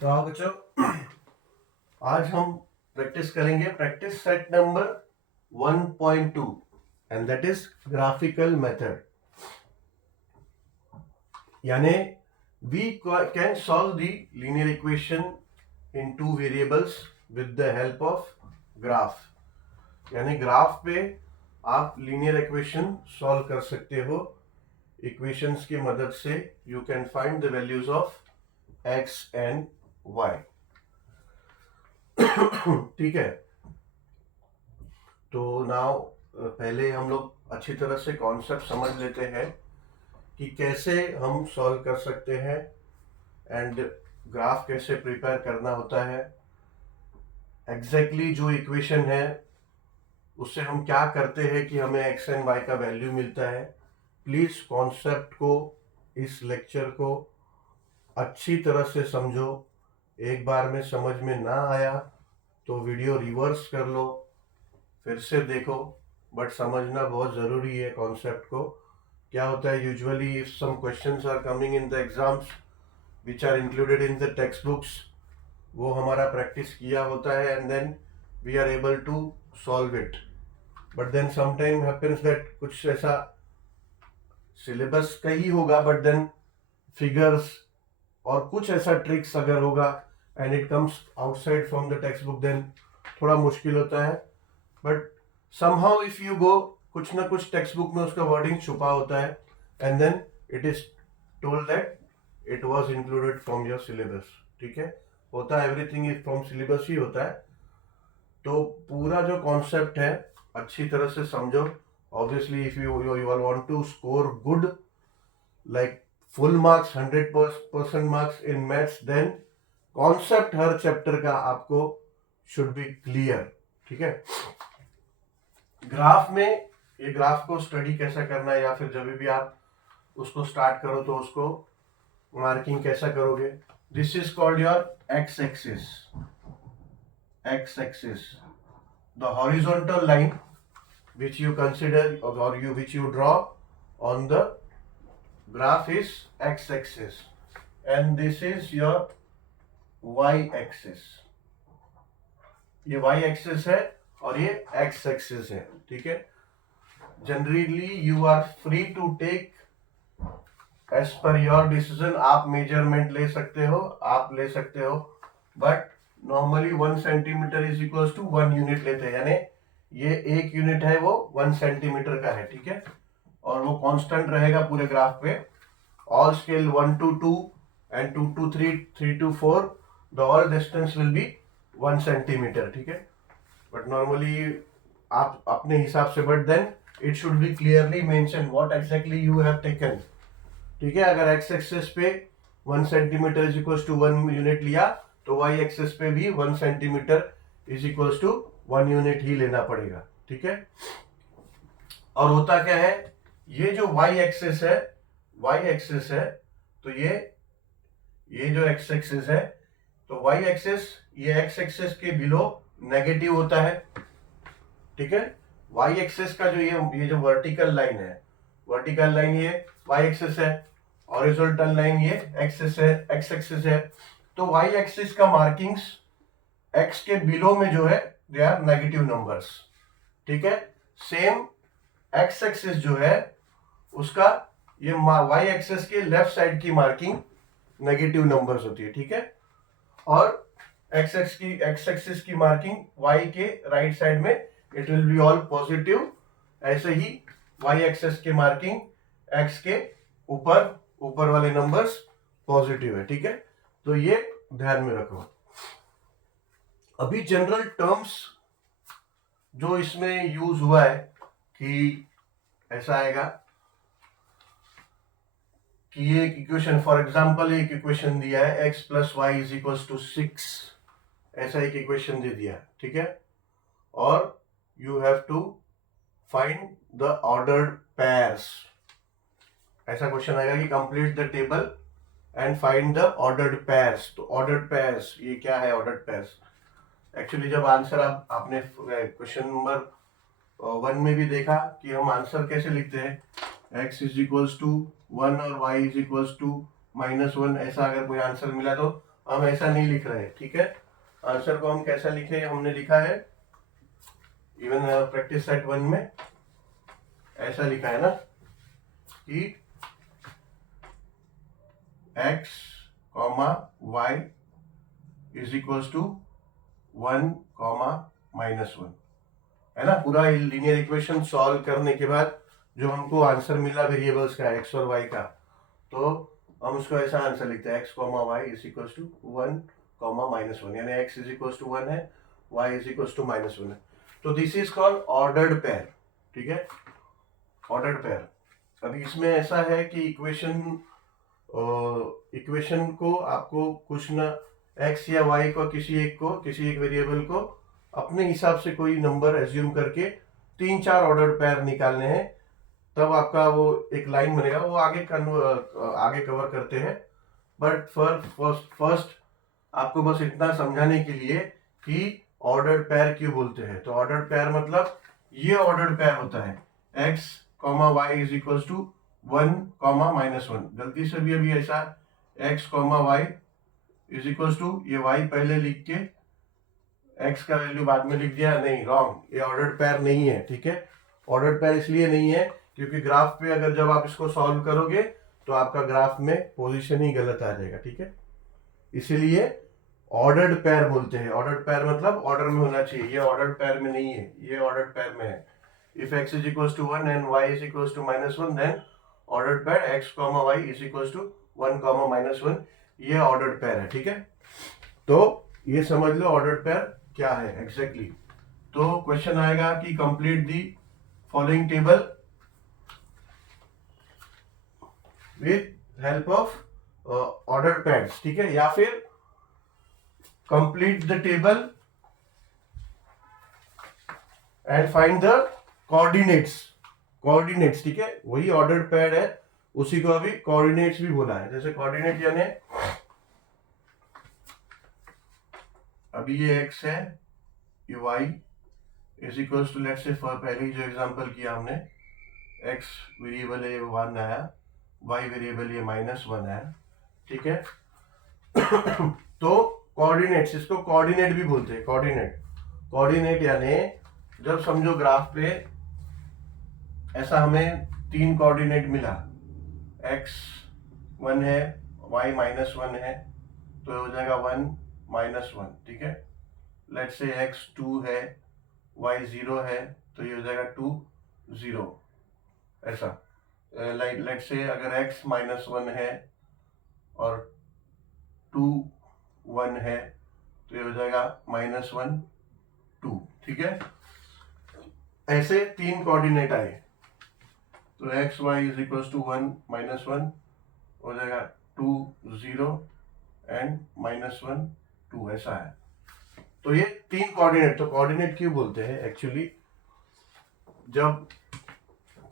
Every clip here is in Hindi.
तो आओ बच्चों, आज हम प्रैक्टिस करेंगे practice set number 1.2 and that is graphical method. यानी we can solve the linear equation in two variables with the help of graph. यानी ग्राफ पे आप लीनियर इक्वेशन सॉल्व कर सकते हो। इक्वेशंस की मदद से you can find the values of x and y. ठीक है, तो नाउ पहले हम लोग अच्छी तरह से कॉन्सेप्ट समझ लेते हैं कि कैसे हम सॉल्व कर सकते हैं एंड ग्राफ कैसे प्रिपेयर करना होता है। एग्जैक्टली जो इक्वेशन है उससे हम क्या करते हैं कि हमें एक्स एंड वाई का वैल्यू मिलता है। प्लीज कॉन्सेप्ट को, इस लेक्चर को अच्छी तरह से समझो। एक बार में समझ में ना आया तो वीडियो रिवर्स कर लो, फिर से देखो, बट समझना बहुत ज़रूरी है कॉन्सेप्ट को। क्या होता है usually if some questions are coming in the exams which are included in the text books, वो हमारा प्रैक्टिस किया होता है and then we are able to solve it. But then sometime happens that कुछ ऐसा सिलेबस का ही होगा बट देन फिगर्स और कुछ ऐसा ट्रिक्स अगर होगा and it comes outside from the text book, then थोड़ा मुश्किल होता है। But somehow if you go, कुछ ना कुछ टेक्स्ट बुक में उसका वर्डिंग छुपा होता है and then it is told that it was included from your syllabus. ठीक है, होता है, एवरीथिंग इज फ्रॉम सिलेबस ही होता है। तो पूरा जो कॉन्सेप्ट है अच्छी तरह से समझो। Obviously if you want to score good like full marks, 100% marks in maths, then concept हर चैप्टर का आपको शुड बी क्लियर। ठीक है, ग्राफ में ये ग्राफ को स्टडी कैसा करना है या फिर जब भी आप उसको स्टार्ट करो तो उसको मार्किंग कैसा करोगे। This is called your x axis. X axis, the horizontal line which you consider और you which you draw on the graph is x axis and this is your y axis। ये y axis है और ये x axis है। ठीक है, generally you are free to take as per your decision. आप मेजरमेंट ले सकते हो, आप ले सकते हो, but normally 1 centimetre is equal to 1 unit लेते हैं। यानी ये 1 यूनिट है वो 1 सेंटीमीटर का है। ठीक है, और वो कांस्टेंट रहेगा पूरे ग्राफ पे। All scale 1 to 2 and 2 to 3, 3 to 4, the all distance will be 1 centimetre. ठीक है, बट नॉर्मली आप अपने हिसाब से, but then it should be clearly mention what exactly you have taken. ठीक है, अगर एक्स एक्सिस पे 1 centimetre is equal to 1 unit लिया तो वाई एक्सिस पे भी 1 centimetre is equal to 1 unit ही लेना पड़ेगा। ठीक है, और होता क्या है, ये जो वाई एक्सिस है, वाई एक्सिस है, तो ये जो एक्स एक्सिस है, तो वाई एक्सिस ये एक्स एक्सिस के बिलो नेगेटिव होता है। ठीक है, वाई एक्सिस का जो ये जो वर्टिकल लाइन है, वर्टिकल लाइन ये वाई एक्सिस है, हॉरिजॉन्टल लाइन ये एक्सिस है, एक्स एक्सिस है। तो वाई एक्सिस का मार्किंग्स एक्स के बिलो में जो है दे आर नेगेटिव नंबर्स। ठीक है, सेम एक्स एक्सिस जो है उसका ये वाई एक्सिस के लेफ्ट साइड की मार्किंग नेगेटिव नंबर्स होती है। ठीक है, और एक्स एक्सिस की मार्किंग वाई के राइट साइड में it will be all positive. ऐसे ही वाई एक्सिस की मार्किंग एक्स के ऊपर वाले नंबर्स पॉजिटिव है। ठीक है, तो ये ध्यान में रखो। अभी जनरल टर्म्स जो इसमें यूज हुआ है कि ऐसा आएगा कि ये एक इक्वेशन, फॉर एग्जांपल एक इक्वेशन दिया है x plus y is equal to 6, ऐसा एक इक्वेशन दे दिया। ठीक है, और you have to find the ordered pairs. ऐसा क्वेश्चन आएगा कि complete the table and find the ordered pairs. तो ऑर्डर्ड पेयर्स ये क्या है, ऑर्डर्ड पेयर्स एक्चुअली जब आंसर आपने क्वेश्चन नंबर 1 में भी देखा कि हम आंसर कैसे लिखते हैं, x इज इक्वल्स टू 1 और y इज इक्वल्स टू -1, ऐसा अगर कोई आंसर मिला तो हम ऐसा नहीं लिख रहे हैं, ठीक है। आंसर को हम कैसा लिखे, हमने लिखा है इवन प्रैक्टिस सेट 1 में ऐसा लिखा है ना कि x, y is equals to 1, -1, है ना। पूरा लीनियर इक्वेशन सॉल्व करने के बाद जो हमको आंसर मिला वेरिएबल्स का x और y का, तो हम उसको ऐसा आंसर लिखते हैं x, y is equals to 1, -1, यानी x इज इक्वल्स टू 1 है, y इज इक्वल्स टू -1 है। तो this is called ordered pair, ठीक है, ऑर्डर्ड पेयर। अभी इसमें ऐसा है कि इक्वेशन को आपको कुछ ना x या y को किसी एक वेरिएबल को अपने हिसाब से कोई नंबर एज्यूम करके 3-4 ऑर्डर्ड पेयर निकालने हैं, तब आपका वो एक लाइन बनेगा, वो आगे कवर करते हैं। बट फर्स्ट आपको बस इतना समझाने के लिए कि ऑर्डर्ड पेयर क्यों बोलते हैं। तो ऑर्डर्ड पेयर मतलब ये ऑर्डर्ड पेयर होता है x, y is equals to 1, -1। गलती से भी अभी ऐसा x, y is equals to ये y पहले लिख के x का वैल्यू बाद में लिख दिया, नहीं, रॉन्ग, ये ऑर्डर्ड पेयर नहीं है, ठीक है। ऑर्डर्ड पेयर इसलिए नहीं है क्योंकि ग्राफ पे अगर जब आप इसको सॉल्व करोगे तो आपका ग्राफ में पोजीशन ही गलत आ जाएगा, ठीक है। इसीलिए ऑर्डर्ड पेयर बोलते हैं। ऑर्डर्ड पेयर मतलब ऑर्डर में होना चाहिए, ये ऑर्डर्ड पेयर में नहीं है, ये ऑर्डर्ड पेयर में है। If x is equals to 1 and y is equals to -1 then ordered pair x, y is equals to 1, -1, ये ऑर्डर्ड पेयर है, ठीक है। तो ये समझ लो ऑर्डर्ड पेयर क्या है एग्जैक्टली। तो क्वेश्चन आएगा कि complete the following table with help of ordered pairs, ठीक है, या फिर complete the table and find the coordinates, ठीक है। वही ऑर्डर्ड पेयर है, उसी को अभी कोऑर्डिनेट्स भी बोला है। जैसे कोऑर्डिनेट यानी अभी ये x है, ये y is equals to, let's say पहले ही जो एग्जांपल किया हमने, x वेरिएबल है 1 आया, y वेरिएबल ये -1 आया, ठीक है। तो कोऑर्डिनेट्स, इसको कोऑर्डिनेट भी बोलते हैं। कोऑर्डिनेट यानी जब समझो ग्राफ पे ऐसा हमें 3 कोऑर्डिनेट मिला, x 1 है, y -1 है, तो हो जाएगा 1, -1, ठीक है। लेट्स से x 2 है, y 0 है, तो ये हो जाएगा 2, 0, ऐसा। लेट्स से अगर x -1 है और 2, 1 है, तो ये हो जाएगा -1, 2, ठीक है। ऐसे 3 कोऑर्डिनेट आए, तो x y is equals to 1, -1 हो जाएगा 2, 0 एंड -1, 2, ऐसा है। तो ये 3 कोऑर्डिनेट। तो कोऑर्डिनेट क्यों बोलते हैं एक्चुअली, जब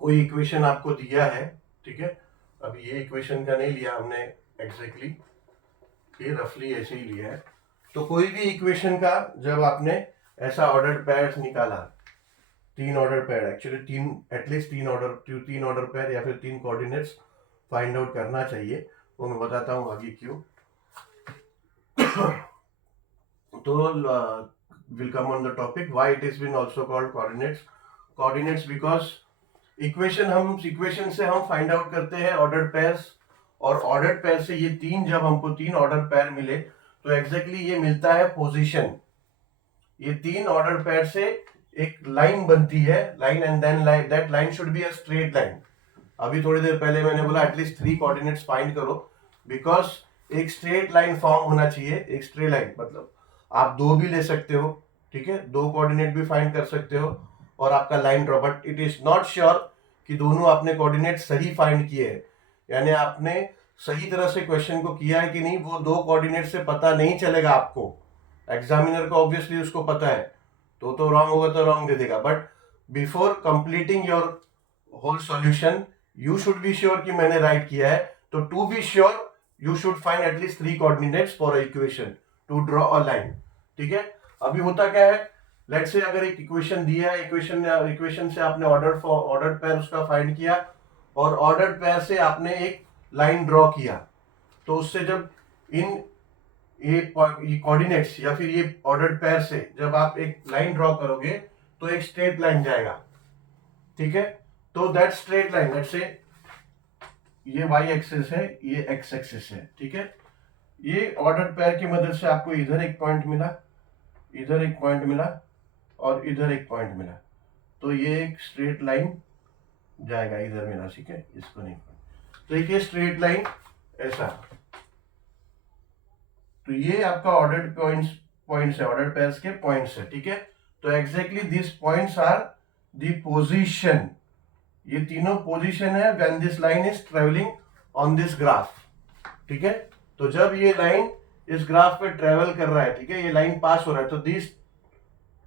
कोई इक्वेशन आपको दिया है, ठीक है, अभी ये इक्वेशन का नहीं लिया हमने एग्जैक्टली, ये रफली ऐसे ही लिया है। तो कोई भी इक्वेशन का जब आपने ऐसा ऑर्डर पेयर निकाला, 3 order pair, actually 3, at least 3 order pair या फिर 3 कोऑर्डिनेट्स फाइंड आउट करना चाहिए, वो मैं बताता हूँ आगे क्यों। तो will come on the topic why it is been also called coordinates because equation से हम फाइंड आउट करते हैं ऑर्डर्ड पेयर्स, और ऑर्डर्ड पेयर से ये 3, जब हमको 3 ऑर्डर पेयर मिले तो एग्जैक्टली ये मिलता है पोजीशन। ये 3 ऑर्डर पेयर से एक लाइन बनती है, line, and then that line should be a straight line. अभी थोड़ी देर पहले मैंने बोला एटलीस्ट 3 कोऑर्डिनेट्स फाइंड करो, बिकॉज एक स्ट्रेट लाइन फॉर्म होना चाहिए। एक स्ट्रेट लाइन मतलब आप 2 भी ले सकते हो, ठीक है, 2 कोऑर्डिनेट भी फाइंड कर सकते हो और आपका line draw, but it is not sure कि दोनों आपने कोऑर्डिनेट सही फाइंड किए हैं, यानी आपने सही तरह से क्वेश्चन को किया है कि नहीं, वो 2 कोऑर्डिनेट से पता नहीं चलेगा आपको। एग्जामिनर को ऑब्वियसली उसको पता है, तो रॉन्ग होगा तो रॉन्ग दे देगा, but before completing your whole solution you should be sure कि मैंने राइट किया है। तो to be sure you should find at least 3 coordinates for a equation to draw a line, ठीक है। अभी होता क्या है, लेट्स से अगर एक इक्वेशन दिया है, इक्वेशन से आपने ऑर्डर पेयर उसका फाइंड किया और ऑर्डर पेयर से आपने एक लाइन ड्रॉ किया, तो उससे जब इन ये कोऑर्डिनेट्स या फिर ये ऑर्डर्ड पेयर से जब आप एक लाइन ड्रॉ करोगे तो एक स्ट्रेट लाइन जाएगा, ठीक है। तो that straight line, let's say ये वाई एक्सिस है, ये एक्स एक्सिस है, ठीक है। ये ऑर्डर्ड पेयर की मदद से आपको इधर एक पॉइंट मिला, इधर एक पॉइंट मिला और इधर एक पॉइंट मिला, तो ये एक स्ट्रेट लाइन जाएगा, इधर मिला, ठीक है, इसको नहीं। तो एक ये स्ट्रेट लाइन ऐसा, तो ये आपका ऑर्डर्ड पॉइंट्स है, ऑर्डर्ड पेयर्स के पॉइंट्स है, ठीक है। तो exactly this points are the position, ये तीनों पोजीशन है when this line is travelling on this graph, ठीक है। तो जब ये लाइन इस ग्राफ पे ट्रेवल कर रहा है, ठीक है, ये लाइन पास हो रहा है, तो this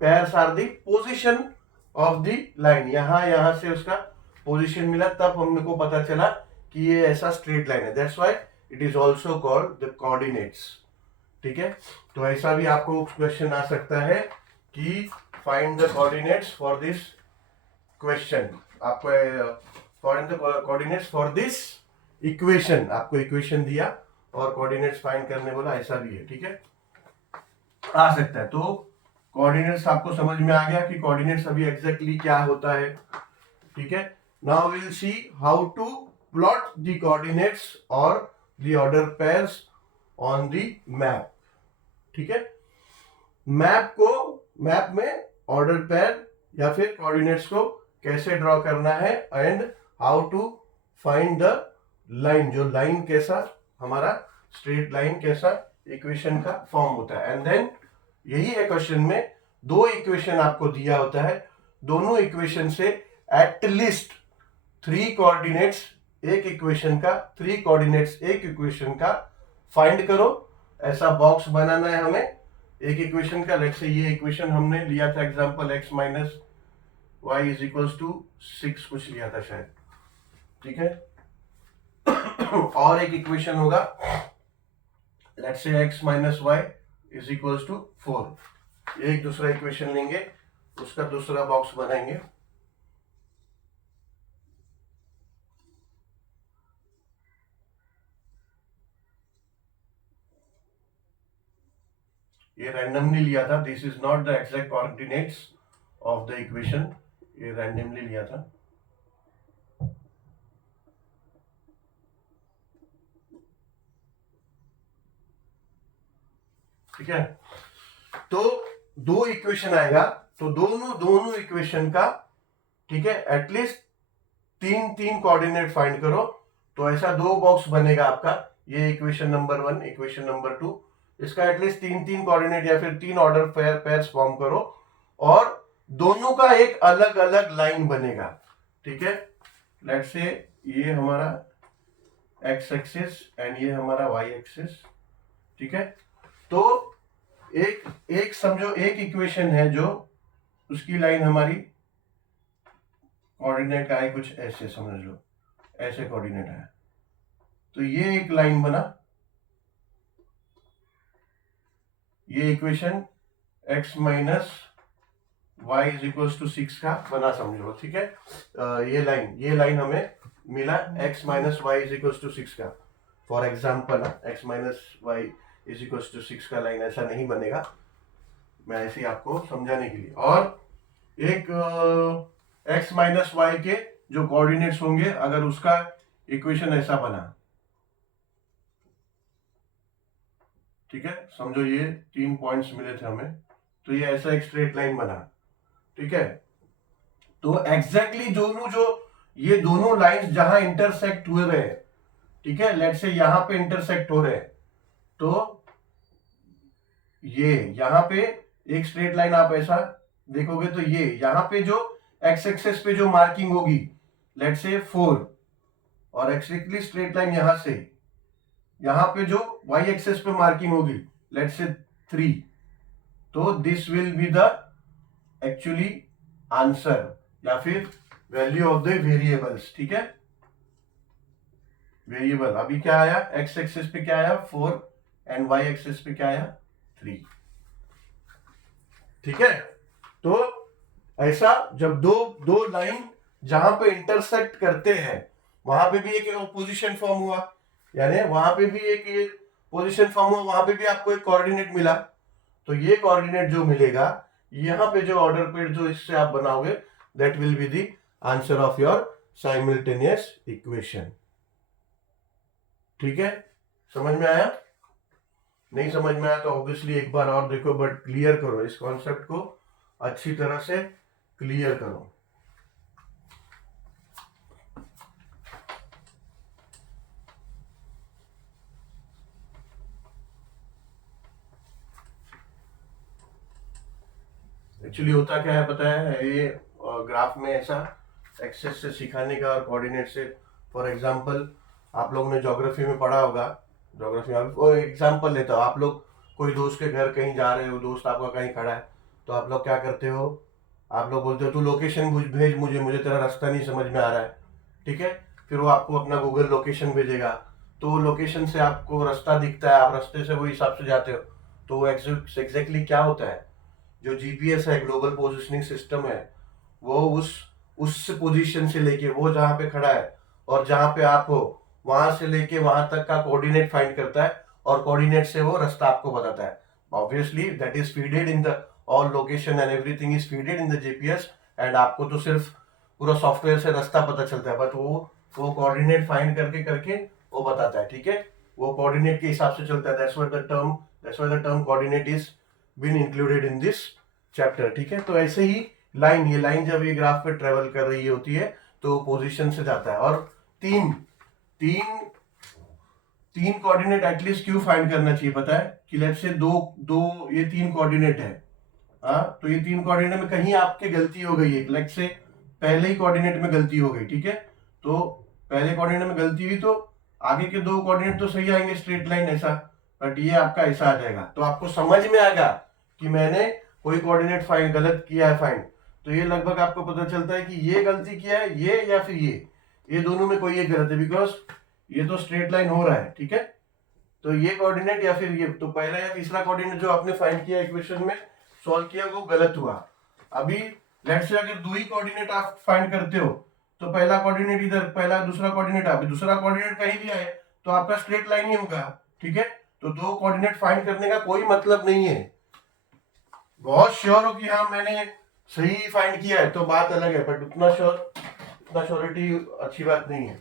pairs are the position of the line, यहां से उसका पोजीशन मिला, तब हमने को पता चला कि ये ऐसा स्ट्रेट लाइन है, that's why it is also called the coordinates, ठीक है। तो ऐसा भी आपको क्वेश्चन आ सकता है कि find the coordinates for this question, आपको find the coordinates for this equation, आपको इक्वेशन दिया और कोऑर्डिनेट्स फाइंड करने बोला, ऐसा भी है, ठीक है, आ सकता है। तो कोऑर्डिनेट्स आपको समझ में आ गया कि कोऑर्डिनेट्स अभी एग्जैक्टली क्या होता है, ठीक है। Now we will see how to plot the coordinates और the order pairs on the map, ठीक है। मैप में ऑर्डर पेयर या फिर कोऑर्डिनेट्स को कैसे ड्रॉ करना है and how to find the line, जो लाइन कैसा हमारा स्ट्रेट लाइन कैसा इक्वेशन का फॉर्म होता है। एंड देन यही है क्वेश्चन में, दो इक्वेशन आपको दिया होता है, दोनों इक्वेशन से एटलीस्ट 3 कोऑर्डिनेट्स एक इक्वेशन का, 3 कोऑर्डिनेट्स एक इक्वेशन का फाइंड करो। ऐसा बॉक्स बनाना है हमें एक इक्वेशन का, लेट्स से ये इक्वेशन हमने लिया था example x minus y is equals to 6 कुछ लिया था शायद, ठीक है। और एक इक्वेशन होगा, let's say x minus y is equals to 4, एक दूसरा इक्वेशन लेंगे, उसका दूसरा बॉक्स बनाएंगे। ये रैंडमली लिया था, this is not the exact coordinates of the equation, ये रैंडमली लिया था। ठीक है, तो दो इक्वेशन आएगा, तो दोनों इक्वेशन का, ठीक है, एटलीस्ट 3 कोऑर्डिनेट फाइंड करो, तो ऐसा 2 बॉक्स बनेगा आपका, ये इक्वेशन नंबर 1, इक्वेशन नंबर 2, इसका एटलीस्ट 3 कोऑर्डिनेट या फिर 3 ऑर्डर पेयर्स फॉर्म करो और दोनों का एक अलग अलग लाइन बनेगा, ठीक है। लेट्स से ये हमारा एक्स एक्सिस एंड ये हमारा वाई एक्सिस, ठीक है। तो एक समझो एक इक्वेशन है जो उसकी लाइन हमारी कोऑर्डिनेट का है कुछ ऐसे, समझ लो ऐसे कोऑर्डिनेट है, तो ये एक लाइन बना, ये equation x minus y is equals to 6 का बना, समझो, ठीक है। ये लाइन हमें मिला x minus y is equals to 6 का, for example x minus y is equals to 6 का लाइन ऐसा नहीं बनेगा, मैं ऐसे ही आपको समझाने के लिए। और एक x माइनस वाई के जो कोऑर्डिनेट्स होंगे, अगर उसका इक्वेशन ऐसा बना, ठीक है, समझो ये 3 पॉइंट्स मिले थे हमें, तो ये ऐसा एक स्ट्रेट लाइन बना, ठीक है। तो एग्जैक्टली ये दोनों लाइंस जहां इंटरसेक्ट हुए रहे, ठीक है, लेट्स से यहां पे इंटरसेक्ट हो रहे हैं, तो ये यहां पे एक स्ट्रेट लाइन आप ऐसा देखोगे, तो ये यहां पे जो एक्स एक्सिस पे जो मार्किंग होगी, लेट्स से 4, और एक्जेक्टली स्ट्रेट लाइन यहां से यहां पे जो y एक्सिस पे मार्किंग होगी, लेट्स से 3, तो this will be the actually answer या फिर वैल्यू ऑफ द वेरिएबल्स, ठीक है। वेरिएबल अभी क्या आया, x एक्सिस पे क्या आया 4 एंड y एक्सिस पे क्या आया 3, ठीक है। तो ऐसा जब दो लाइन जहां पे इंटरसेक्ट करते हैं, वहां पे भी एक ऑपोजिशन फॉर्म हुआ, यानी वहां पे भी एक पोजीशन फॉर्म हुआ, वहां पे भी आपको एक कोऑर्डिनेट मिला, तो ये कोऑर्डिनेट जो मिलेगा यहाँ पे जो ऑर्डर पेड जो इससे आप बनाओगे, that will be the answer of your simultaneous equation. ठीक है, समझ में आया? नहीं समझ में आया तो ऑब्वियसली एक बार और देखो, बट क्लियर करो, इस कॉन्सेप्ट को अच्छी तरह से क्लियर करो। एक्चुअली होता क्या है पता है, ये ग्राफ में ऐसा एक्सेस से सिखाने का और कोऑर्डिनेट से, फॉर एग्जांपल आप लोगों ने ज्योग्राफी में पढ़ा होगा, ज्योग्राफी में और एग्जांपल लेता हूँ, आप लोग कोई दोस्त के घर कहीं जा रहे हो, दोस्त आपका कहीं खड़ा है, तो आप लोग क्या करते हो, आप लोग बोलते हो तू लोकेशन भेज मुझे, मुझे तेरा रास्ता नहीं समझ में आ रहा है, ठीक है। फिर वो आपको अपना गूगल लोकेशन भेजेगा, तो लोकेशन से आपको रास्ता दिखता है, आप रास्ते से वो हिसाब से जाते हो, तो वो एग्जैक्टली क्या होता है, जो जीपीएस है, ग्लोबल पोजिशनिंग सिस्टम है, वो उस पोजीशन से लेके वो जहाँ पे खड़ा है और जहाँ पे आप हो वहां से लेके वहां तक का कोऑर्डिनेट फाइंड करता है, और कोऑर्डिनेट से वो रास्ता आपको बताता है। Obviously that is feeded in the all location and everything is feeded in the GPS, and आपको तो सिर्फ पूरा सॉफ्टवेयर से रास्ता पता चलता है, बट वो कोऑर्डिनेट फाइंड करके करके वो बताता है, ठीक है। वो कोऑर्डिनेट के हिसाब से चलता है, that's why the term coordinate is been included in this chapter, ठीक है। तो ऐसे ही लाइन, ये लाइन जब ये ग्राफ पे ट्रेवल कर रही होती है तो पोजीशन से जाता है, और तीन तीन तीन कोऑर्डिनेट एटलीस्ट क्यों फाइंड करना चाहिए पता है, कि लेट्स से दो ये तीन कोऑर्डिनेट है, तो ये तीन कोऑर्डिनेट में कहीं आपके गलती हो गई है, लेट्स से पहले ही कोऑर्डिनेट में गलती हो गई, ठीक है, तो पहले कोऑर्डिनेट में गलती हुई तो आगे के दो कोऑर्डिनेट तो सही आएंगे, स्ट्रेट लाइन ऐसा, बट ये आपका ऐसा आ जाएगा, तो आपको समझ में आएगा कि मैंने कोई कोऑर्डिनेट फाइंड गलत किया है फाइंड, तो ये लगभग आपको पता चलता है कि ये गलती किया है ये या फिर ये दोनों में कोई एक गलत है, बिकॉज ये तो स्ट्रेट लाइन हो रहा है, ठीक है। तो ये कोऑर्डिनेट या फिर ये, तो पहला या तीसरा कोऑर्डिनेट जो आपने फाइंड किया इक्वेशन में सॉल्व किया वो गलत हुआ। अभी लेट्स से अगर दो ही कोऑर्डिनेट आप फाइंड करते हो, तो पहला कोऑर्डिनेट इधर, पहला दूसरा कोऑर्डिनेट, अभी दूसरा कोऑर्डिनेट कहीं भी आए तो आपका स्ट्रेट लाइन ही होगा, ठीक है। तो दो कोऑर्डिनेट फाइंड करने का कोई मतलब नहीं है, बहुत श्योर हो कि हाँ मैंने सही फाइंड किया है तो बात अलग है, बट उतना श्योरिटी अच्छी बात नहीं है।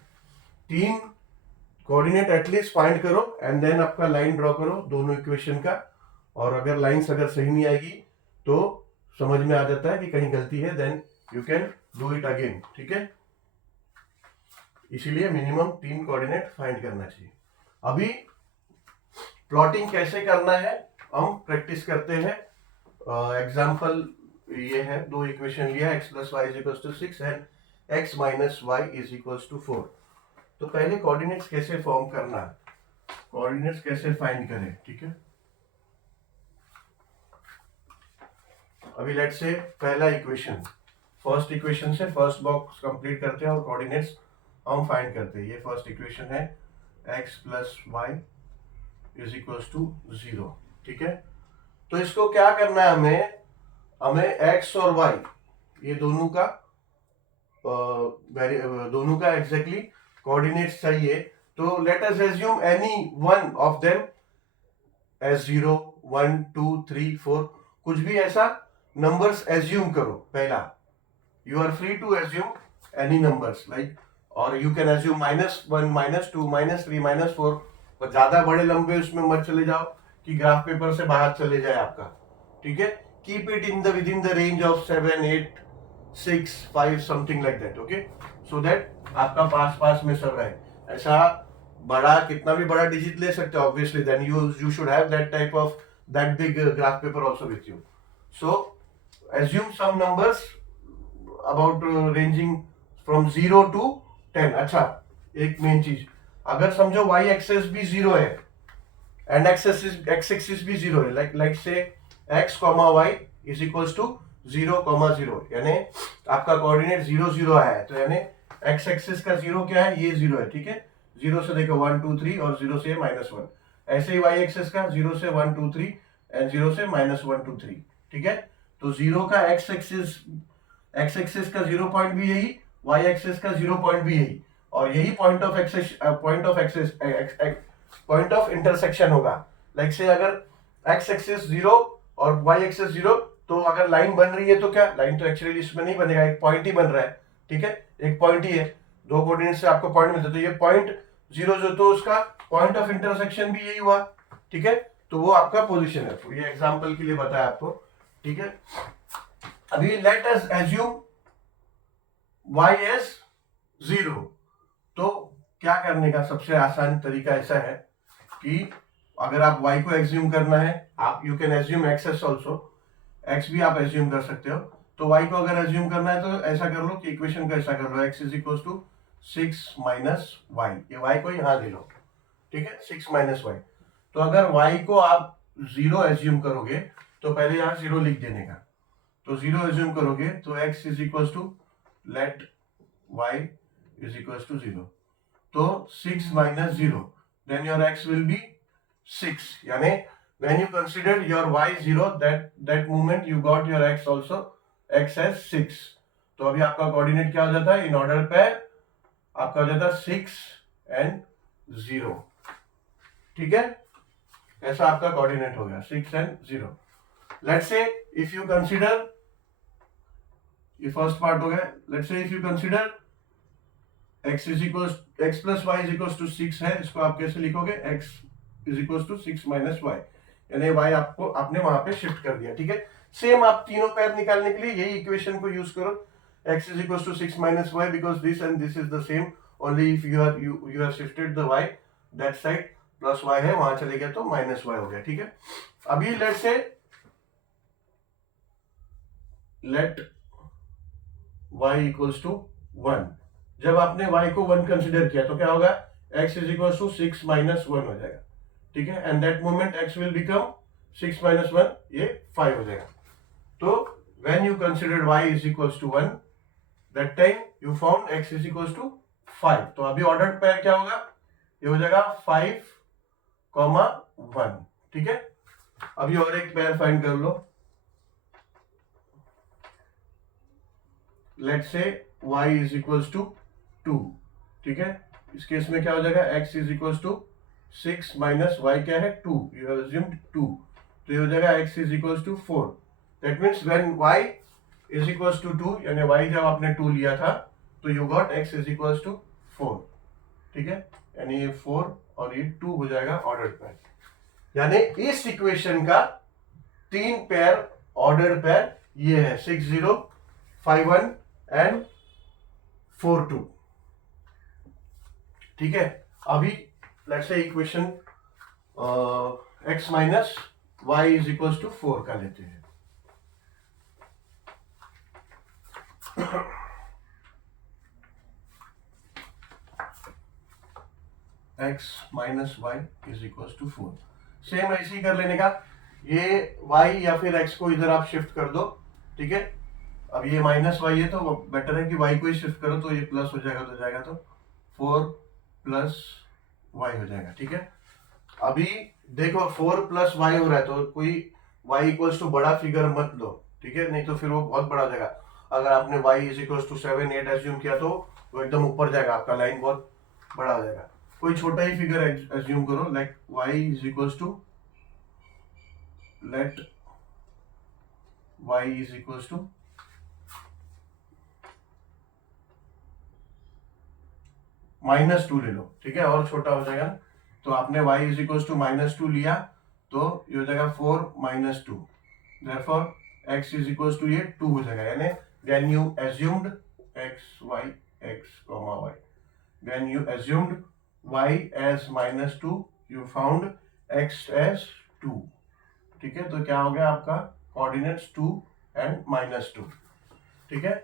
तीन कोऑर्डिनेट एटलीस्ट फाइंड करो एंड देन आपका लाइन ड्रॉ करो दोनों इक्वेशन का, और अगर लाइंस अगर सही नहीं आएगी तो समझ में आ जाता है कि कहीं गलती है, then you can do it again, ठीक है। इसीलिए मिनिमम तीन कोऑर्डिनेट फाइंड करना चाहिए। अभी प्लॉटिंग कैसे करना है हम प्रैक्टिस करते हैं। एग्जाम्पल ये है, दो इक्वेशन लिया, x plus y is equal to 6 and x minus y is equal to 4। तो पहले कोऑर्डिनेट्स कैसे फॉर्म करना है, कोऑर्डिनेट्स कैसे फाइंड करें, ठीक है। अभी लेट्स से पहला इक्वेशन, फर्स्ट इक्वेशन से फर्स्ट बॉक्स कंप्लीट करते हैं और कोऑर्डिनेट्स हम फाइंड करते हैं। ये फर्स्ट इक्वेशन है x plus y is equal to 0, ठीक है। तो इसको क्या करना है, हमें x और y ये दोनों का एग्जैक्टली कोऑर्डिनेट्स चाहिए। तो let us assume any one of them as 0, 1, 2, 3, 4, कुछ भी ऐसा नंबर्स एज्यूम करो। पहला, you are free to assume any numbers like, और यू कैन एज्यूम -1, -2, -3, -4, और ज्यादा बड़े लंबे उसमें मत चले जाओ कि ग्राफ पेपर से बाहर चले जाए आपका, ठीक है। Keep it in the with in the range of 7, 8, 6, 5 something like that, okay, so that आपका पास में सब रहे। ऐसा बड़ा, कितना भी बड़ा डिजिट ले सकते हो obviously, then you should have that type of that big graph paper also with you. So assume some numbers about ranging from 0 to 10। अच्छा, एक मेन चीज, अगर समझो y एक्सेस भी 0 है एंड x एक्सिस भी 0 है, like say x, y is equals to 0, 0, यानी आपका कोऑर्डिनेट 0, 0 आया है, तो यानी x एक्सिस का 0 क्या है, ये 0 है, ठीक है। 0 से देखो 1, 2, 3 और 0 से -1, ऐसे ही y एक्सिस का 0 से 1, 2, 3 एंड 0 से -1, 2, 3, ठीक है। तो 0 का x एक्सिस का 0 पॉइंट भी यही, y एक्सिस का 0 पॉइंट भी यही, और यही point of axis point of intersection होगा। लाइक से अगर एक्स एक्सिस 0 और वाई एक्सिस 0, तो अगर लाइन बन रही है तो क्या, लाइन तो एक्चुअली इसमें नहीं बनेगा, एक पॉइंट ही बन रहा है, ठीक है, एक पॉइंट ही है, दो कोऑर्डिनेट से आपको पॉइंट मिलता है, तो ये पॉइंट 0 जो, तो उसका पॉइंट ऑफ इंटरसेक्शन भी यही हुआ, ठीक है, तो वो आपका पोजीशन है। तो ये एग्जांपल के लिए बताया आपको, ठीक है। अभी let us assume y as 0, तो क्या करने का सबसे आसान तरीका ऐसा है कि अगर आप y को एज्यूम करना है, आप you can assume x S also, x भी आप एज्यूम कर सकते हो। तो y को अगर एज्यूम करना है तो ऐसा कर लो कि इक्वेशन को ऐसा कर लो, x is equal to 6 minus y, ये y को यहां ले लो, ठीक है, 6 माइनस वाई। तो अगर y को आप 0 एज्यूम करोगे तो पहले यहां 0 लिख देने का, तो 0 एज्यूम करोगे तो x is equal to let y is equal to 0, तो 6 minus 0, then your x will be 6, यानी when you consider your y 0, that moment you got your x also, x as 6। तो अभी आपका कोऑर्डिनेट क्या हो जाता है, इन ऑर्डर पे आपका हो जाता है 6 एंड 0, ठीक है, ऐसा आपका कोऑर्डिनेट हो गया 6 and 0। Let's say if you consider, ये फर्स्ट पार्ट हो गया, let's say if you consider x is equal, x plus y is equal to 6 है, इसको आप कैसे लिखोगे, x is equal to 6 minus y, यानी y आपको आपने वहां पे शिफ्ट कर दिया, ठीक है। सेम आप तीनों पैर निकालने के लिए यही इक्वेशन को यूज करो, x is equal to 6 minus y, because this and this is the same, only if you have shifted the y that side, plus y है वहां चले गया तो माइनस y हो गया, ठीक है। अभी लेट्स से लेट y इक्वल्स टू 1, जब आपने y को 1 कंसीडर किया तो क्या होगा, x is equal to 6 minus 1 हो जाएगा, ठीक है, and that moment x will become 6 minus 1, ये 5 हो जाएगा। तो when you consider y is equal to 1, that time you found x is equal to 5, तो अभी ऑर्डर्ड पेयर क्या होगा, ये हो जाएगा 5, 1, ठीक है। अभी और एक पेयर फाइंड कर लो, लेट से y इज इक्वल टू 2, ठीक है, इस केस में क्या हो जाएगा, x is equal to 6 minus y क्या है 2, यू हैव अज्यूम्ड 2, तो ये हो जाएगा x is equal to 4, that means when y is equal to 2, यानी y जब आपने 2 लिया था तो you got x is equal to 4, ठीक है, यानी ये 4 और ये 2 हो जाएगा ऑर्डर्ड पेयर, यानी इस इक्वेशन का 3 पेयर ऑर्डर्ड पेयर ये है 6 0 5 1 एंड 4 2, ठीक है। अभी let's say equation x minus y is equal to 4 का लेते हैं। x minus y is equal to 4, same ऐसे ही कर लेने का, ये y या फिर x को इधर आप शिफ्ट कर दो, ठीक है। अब ये माइनस वाई है तो बेटर है कि y को ही शिफ्ट करो, तो ये प्लस हो जाएगा, तो जाएगा तो 4 प्लस वाई हो जाएगा, ठीक है। अभी देखो 4 प्लस वाई हो रहा है तो कोई y इक्वल्स टू बड़ा फिगर मत लो, ठीक है, नहीं तो फिर वो बहुत बड़ा हो जाएगा। अगर आपने y is equals to 7 8 assume किया तो वो एकदम ऊपर जाएगा, आपका लाइन बहुत बड़ा हो जाएगा। कोई छोटा ही फिगर एज्यूम करो, like y is equals to, let y is equals to -2 ले लो, ठीक है, और छोटा हो जाएगा। तो आपने y इज इक्वल टू -2 लिया तो ये हो जाएगा 4 -2, therefore x is equal to ये 2 हो जाएगा, यानी when you assumed x y x comma y, when you assumed y as -2 you found x as 2, ठीक है। तो क्या हो गया आपका कोऑर्डिनेट्स 2 एंड -2, ठीक है।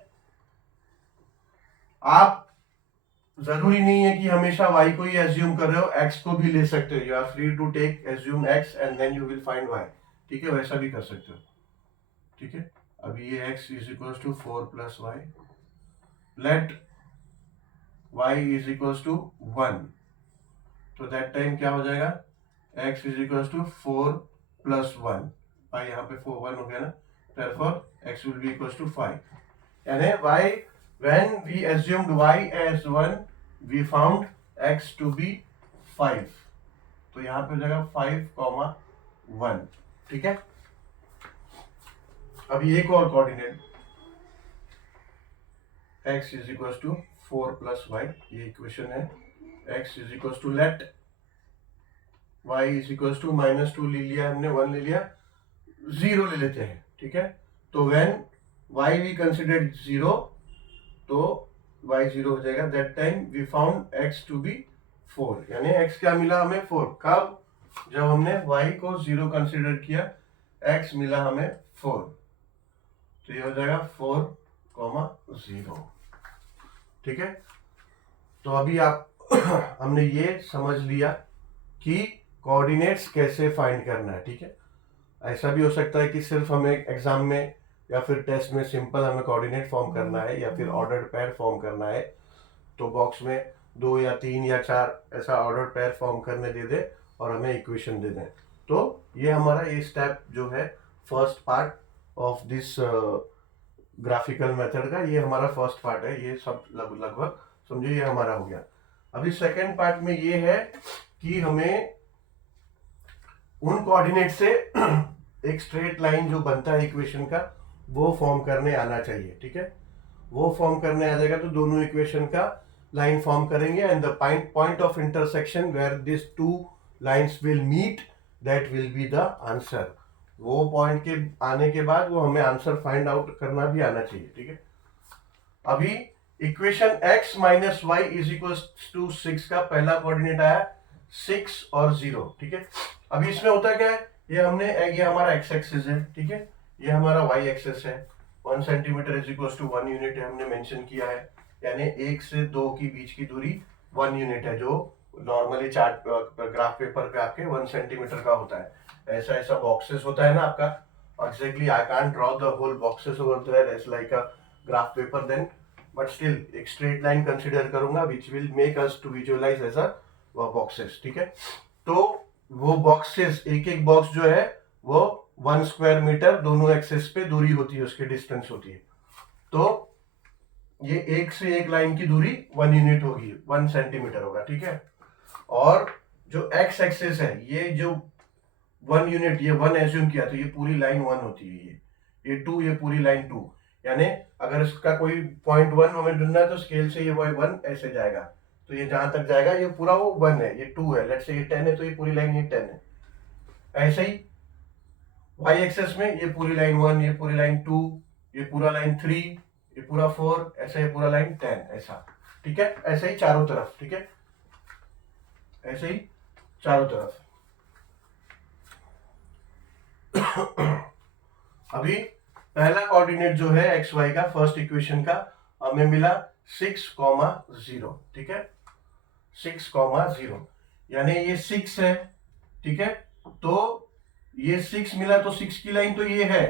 आप जरूरी नहीं है कि हमेशा y को ही एज्यूम कर रहे हो, x को भी ले सकते हो, you are free to take assume x and then you will find y, ठीक है, वैसा भी कर सकते हो, ठीक है। अभी ये x is equal to 4 plus y, let y is equal to 1, तो दैट टाइम क्या हो जाएगा, x is equal to 4 plus 1, भाई यहाँ पे 4 1 हो गया ना, therefore x will be equals to 5, यानी y when we assumed y as 1 we found x to be 5, तो यहाँ पे हो जाएगा 5,1, ठीक है। अभी एक और coordinate x is equal to 4 plus y, ये इक्वेशन है। x is equal to let y is equal to -2 ले लिया हमने, 1 ले लिया, 0 ले लेते हैं, ठीक है। तो व्हेन y वी कंसिडर्ड 0, तो y 0 हो जाएगा। That time we found x to be 4, यानी x क्या मिला हमें 4। कब? जब हमने y को 0 कंसिडर किया, x मिला हमें 4, तो ये हो जाएगा 4,0, ठीक है। तो अभी आप हमने ये समझ लिया कि कोऑर्डिनेट्स कैसे फाइंड करना है, ठीक है। ऐसा भी हो सकता है कि सिर्फ हमें एग्जाम में या फिर टेस्ट में सिंपल हमें कोऑर्डिनेट फॉर्म करना है या फिर ऑर्डर्ड पेयर फॉर्म करना है, तो बॉक्स में 2 या 3 या 4 ऐसा ऑर्डर्ड पेयर फॉर्म करने दे दे और हमें इक्वेशन दे दें। तो ये हमारा ये स्टेप जो है first part of this graphical method का, ये हमारा फर्स्ट पार्ट है। ये सब लगभग समझो ये हमारा हो गया। अभी सेकेंड पार्ट में ये है कि हमें उन कोऑर्डिनेट से एक स्ट्रेट लाइन जो बनता है इक्वेशन का, वो फॉर्म करने आना चाहिए, ठीक है। वो फॉर्म करने आ जाएगा तो दोनों इक्वेशन का लाइन फॉर्म करेंगे, and the point of intersection where this two lines will meet, that will be the answer. वो पॉइंट के आने के बाद वो हमें आंसर फाइंड आउट करना भी आना चाहिए, ठीक है। अभी equation x minus y is equal to 6 का पहला कोऑर्डिनेट आया 6 और 0, ठीक है। अभी इसमें होता क्या है, ये हमारा x एक्सिस है, ठीक है, ये हमारा y एक्सिस है। 1 centimetre is equal to 1 unit है, हमने मेंशन किया है, यानी 1 से 2 की बीच की दूरी 1 यूनिट है, जो नॉर्मली चार्ट ग्राफ पेपर पे आपके 1 सेंटीमीटर का होता है। ऐसा ऐसा बॉक्सेस होता है ना आपका, exactly I can't draw the whole boxes over there as like a graph paper then, but still एक स्ट्रेट लाइन कंसीडर करूंगा which will make us to visualise as a boxes, ठीक है। तो वो बॉक्सेस, एक एक बॉक्स जो है वो 1 स्क्वायर मीटर दोनों एक्सेस पे दूरी होती है, उसकी डिस्टेंस होती है। तो ये एक से एक लाइन की दूरी 1 यूनिट होगी, 1 सेंटीमीटर होगा, ठीक है। और जो एक्स एक्सेस है, ये जो 1 यूनिट, ये 1 एज्यूम किया तो ये पूरी लाइन 1 होती है, ये 2, ये पूरी लाइन 2, यानी अगर इसका कोई पॉइंट 1 हमें ढूंढना है तो स्केल से ये 1 ऐसे जाएगा, तो ये जहां तक जाएगा ये पूरा वो 1 है, ये 2 है, लेट्स से ये 10 है तो ये पूरी लाइन ये 10 है। ऐसे ही वाई एक्सेस में ये पूरी लाइन 1, ये पूरी लाइन 2, ये पूरा लाइन 3, ये पूरा 4, ऐसा ये पूरा लाइन 10, ऐसा, ठीक है। ऐसे ही चारों तरफ, ठीक है, ऐसे ही चारों तरफ। अभी पहला कोऑर्डिनेट जो है एक्स वाई का, फर्स्ट इक्वेशन का हमें मिला 6,0, ठीक है, 6,0, यानी ये 6 है, ठीक है। तो ये 6 मिला तो 6 की लाइन तो ये है,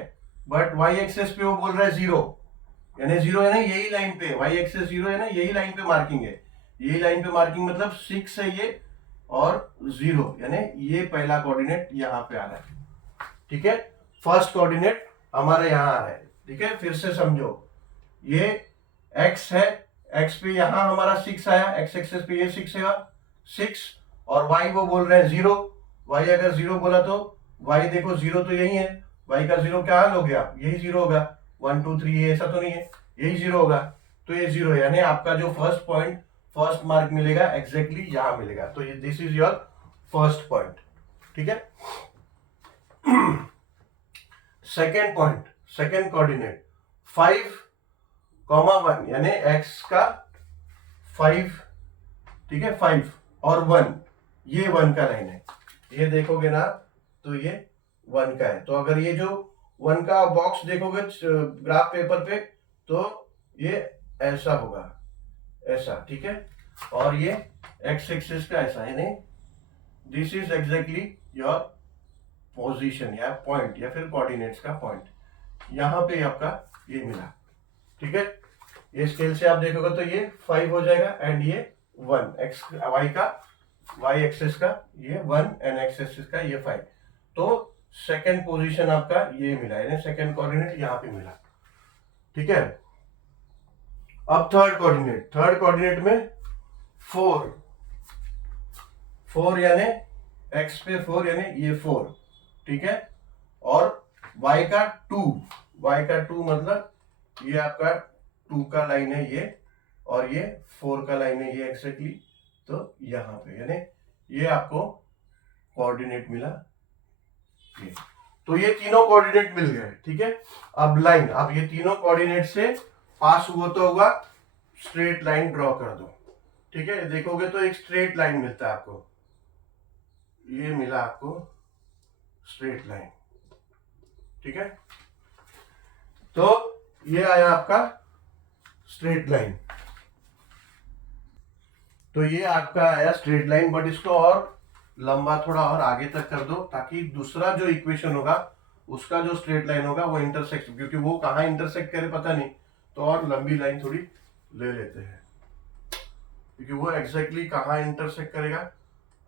बट वाई एक्सेस पे वो बोल रहा है 0, यानी 0 है ना यही लाइन पे, वाई एक्सेस 0 है ना यही लाइन पे मार्किंग है, यही लाइन पे मार्किंग मतलब 6 है ये और 0, यानी ये पहला कोऑर्डिनेट यहाँ पे आ रहा है, ठीक है। फर्स्ट कोऑर्डिनेट हमारा यहाँ आ रहा है, ठीक है। फिर से समझो, ये x है, x पे यहाँ हमारा 6 आया, x एक्सेस पे ये 6 है, 6, और y वो बोल रहे हैं 0, y अगर 0 बोला तो y देखो 0 तो यही है, y का 0 क्या हाल हो गया, यही 0 होगा, 1 2 3 ये ऐसा तो नहीं है, यही 0 होगा, तो ये 0 है, यानी आपका जो फर्स्ट पॉइंट, फर्स्ट मार्क मिलेगा एग्जैक्टली यहाँ मिलेगा, तो ये this is your first point, ठीक है। सेकेंड पॉइंट, सेकेंड कोऑर्डिनेट 5,1, यानी x का 5, ठीक है, 5 और 1, ये 1 का लाइन है, ये देखोगे ना तो ये 1 का है। तो अगर ये जो 1 का बॉक्स देखोगे ग्राफ पेपर पे तो ये ऐसा होगा, ऐसा, ठीक है, और ये x एक्सिस का ऐसा है, नहीं, this is exactly your position या पॉइंट या फिर कोऑर्डिनेट्स का पॉइंट, यहां पे आपका ये मिला, ठीक है। ये स्केल से आप देखोगे तो ये 5 हो जाएगा, एंड ये 1, एक्स वाई का, वाई एक्सेस का ये 1 एंड एक्स एक्सेस का ये 5, तो सेकंड पोजीशन आपका ये मिला, यानी सेकंड कोऑर्डिनेट यहाँ पे मिला, ठीक है। अब थर्ड कोऑर्डिनेट, थर्ड कोऑर्डिनेट में 4 यानी x पे 4 यानी ये 4, ठीक है, और y का 2, मतलब ये आपका 2 का लाइन है ये, और ये 4 का लाइन है ये एक्जैक्टली। तो यहाँ पे यानी ये आपको कोऑर्डिनेट मिला ये। तो ये तीनों कोऑर्डिनेट मिल गए, ठीक है। अब लाइन, अब ये तीनों कोऑर्डिनेट से पास हुआ तो होगा, स्ट्रेट लाइन ड्रॉ कर दो, ठीक है। देखोगे तो एक स्ट्रेट लाइन मिलता है आपको, ये मिला आपको स्ट्रेट लाइन, ठीक है। तो ये आया आपका स्ट्रेट लाइन, तो ये आपका आया स्ट्रेट लाइन, बट इसको और लंबा थोड़ा और आगे तक कर दो, ताकि दूसरा जो इक्वेशन होगा उसका जो स्ट्रेट लाइन होगा वो इंटरसेक्ट, क्योंकि वो कहाँ इंटरसेक्ट करे पता नहीं, तो और लंबी लाइन थोड़ी ले लेते हैं, क्योंकि वो एग्जैक्टली कहाँ इंटरसेक्ट करेगा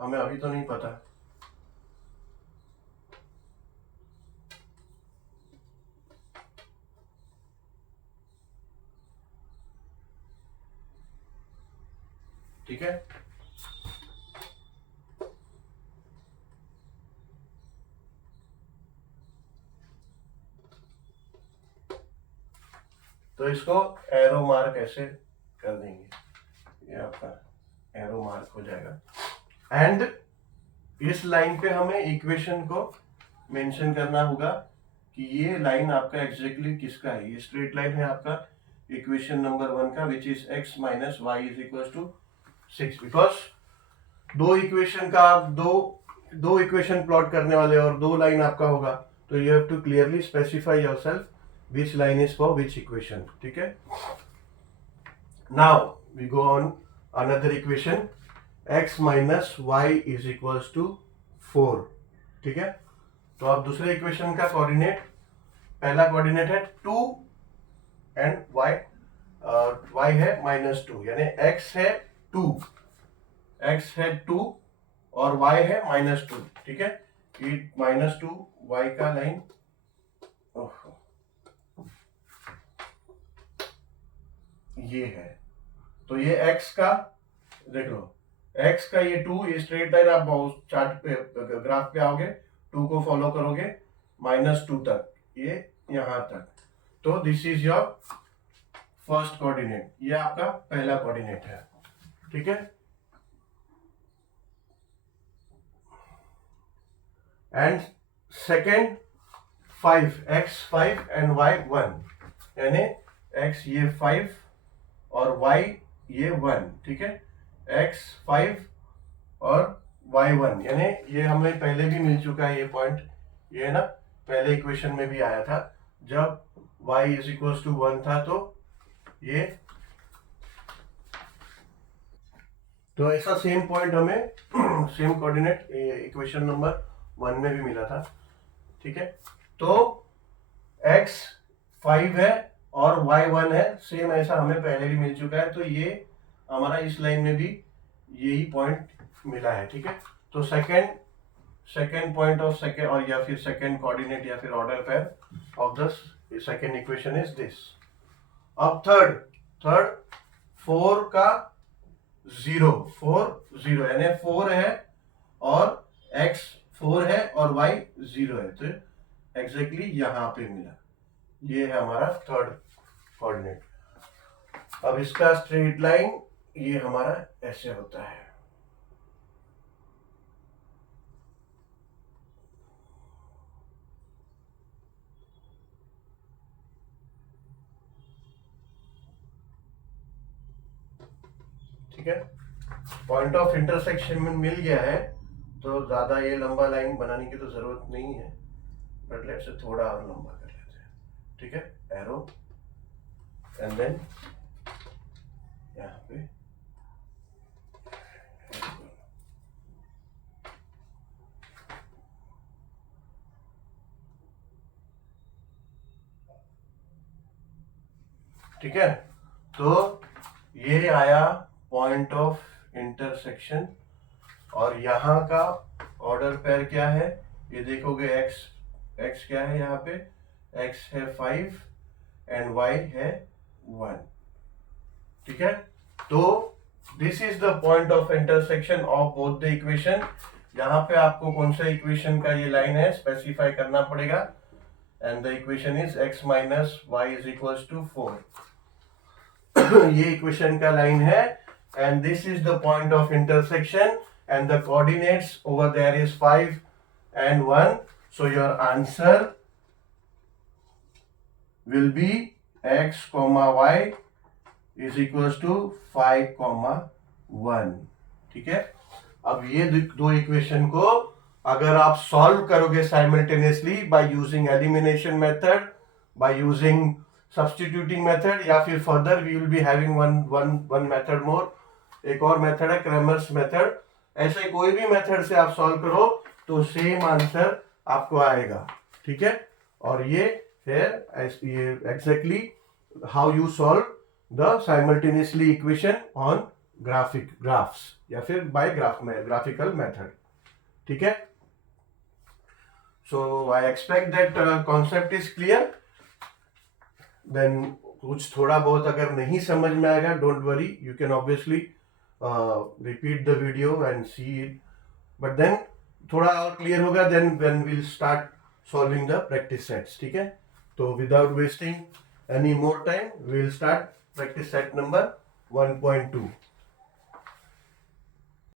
हमें अभी तो नहीं पता। ठीक है, तो इसको एरो मार्क ऐसे कर देंगे, ये आपका एरो मार्क हो जाएगा। एंड इस लाइन पे हमें इक्वेशन को मेंशन करना होगा कि ये लाइन आपका एग्जैक्टली किसका है। ये स्ट्रेट लाइन है आपका इक्वेशन नंबर 1 का, which is x minus y is equal to 6। Because दो इक्वेशन का आप दो इक्वेशन प्लॉट करने वाले और दो लाइन आपका होगा, तो you have to clearly specify yourself which line is for which equation, ठीक है। Now we go on another equation, x minus y is equals to 4, ठीक है। तो अब दूसरे इक्वेशन का कोऑर्डिनेट, पहला कोऑर्डिनेट है 2 एंड y है -2, यानी x है 2 और y है -2, ठीक है। ये -2 y का लाइन, ये है, तो ये x का देख लो, x का ये 2, ये स्ट्रेट लाइन आप चार्ट पे ग्राफ पे आओगे 2 को फॉलो करोगे -2 तक, ये यहां तक, तो this is your first coordinate, ये आपका पहला कोऑर्डिनेट है, ठीक है। And second 5, x 5 and y 1, यानी x ये 5 और y ये 1, ठीक है। x 5 और y 1, यानी ये हमें पहले भी मिल चुका है ये पॉइंट, ये है ना, पहले इक्वेशन में भी आया था जब y इज इक्वल टू 1 था, तो ये, तो ऐसा सेम पॉइंट हमें सेम कोऑर्डिनेट इक्वेशन नंबर 1 में भी मिला था, ठीक है। तो x 5 है और y 1 है, सेम ऐसा हमें पहले भी मिल चुका है, तो ये हमारा इस लाइन में भी यही पॉइंट मिला है, ठीक है। तो सेकेंड पॉइंट ऑफ सेकेंड, और या फिर सेकेंड कोऑर्डिनेट या फिर order pair of the second equation is this. अब थर्ड 4 का 0, 4 यानी 4 है और x 4 है और y 0 है, तो एग्जैक्टली यहां पे मिला, ये है हमारा थर्ड कोऑर्डिनेट। अब इसका स्ट्रेट लाइन ये हमारा ऐसे होता है, ठीक है। पॉइंट ऑफ इंटरसेक्शन में मिल गया है, तो ज्यादा ये लंबा लाइन बनाने की तो जरूरत नहीं है, बट लेट्स से थोड़ा और लंबा कर लेते हैं, ठीक है। एरो एंड देन यहाँ पे ठीक है। तो ये आया पॉइंट ऑफ इंटरसेक्शन, और यहाँ का ऑर्डर पेयर क्या है, ये देखोगे x क्या है, यहाँ पे x है 5 एंड y है 1, ठीक है। तो this is the point of intersection of both the equation, यहाँ पे आपको कौन सा इक्वेशन का ये लाइन है स्पेसिफाई करना पड़ेगा, and the equation is x minus y is equal to 4. ये इक्वेशन का लाइन है, and this is the point of intersection, and the coordinates over there is 5 and 1. So your answer will be x comma y is equals to 5 comma 1. ठीक है. अब ये दो इक्वेशन को अगर आप सॉल्व करोगे simultaneously by using elimination method, by using substituting method, या फिर further we will be having one method more, एक और मेथड है क्रैमर्स मेथड. ऐसे कोई भी मेथड से आप सॉल्व करो तो सेम आंसर आपको आएगा. ठीक है. और ये है exactly how you solve the simultaneously equation on graphs या फिर बाय ग्राफिकल मेथड. ठीक है. So I expect that concept is clear. Then कुछ थोड़ा बहुत अगर नहीं समझ में आएगा, don't worry, you can obviously repeat the video and see it. But then थोड़ा और क्लियर होगा then when we will start solving the practice sets. ठीक है. तो without wasting any more time we will start practice set number 1.2.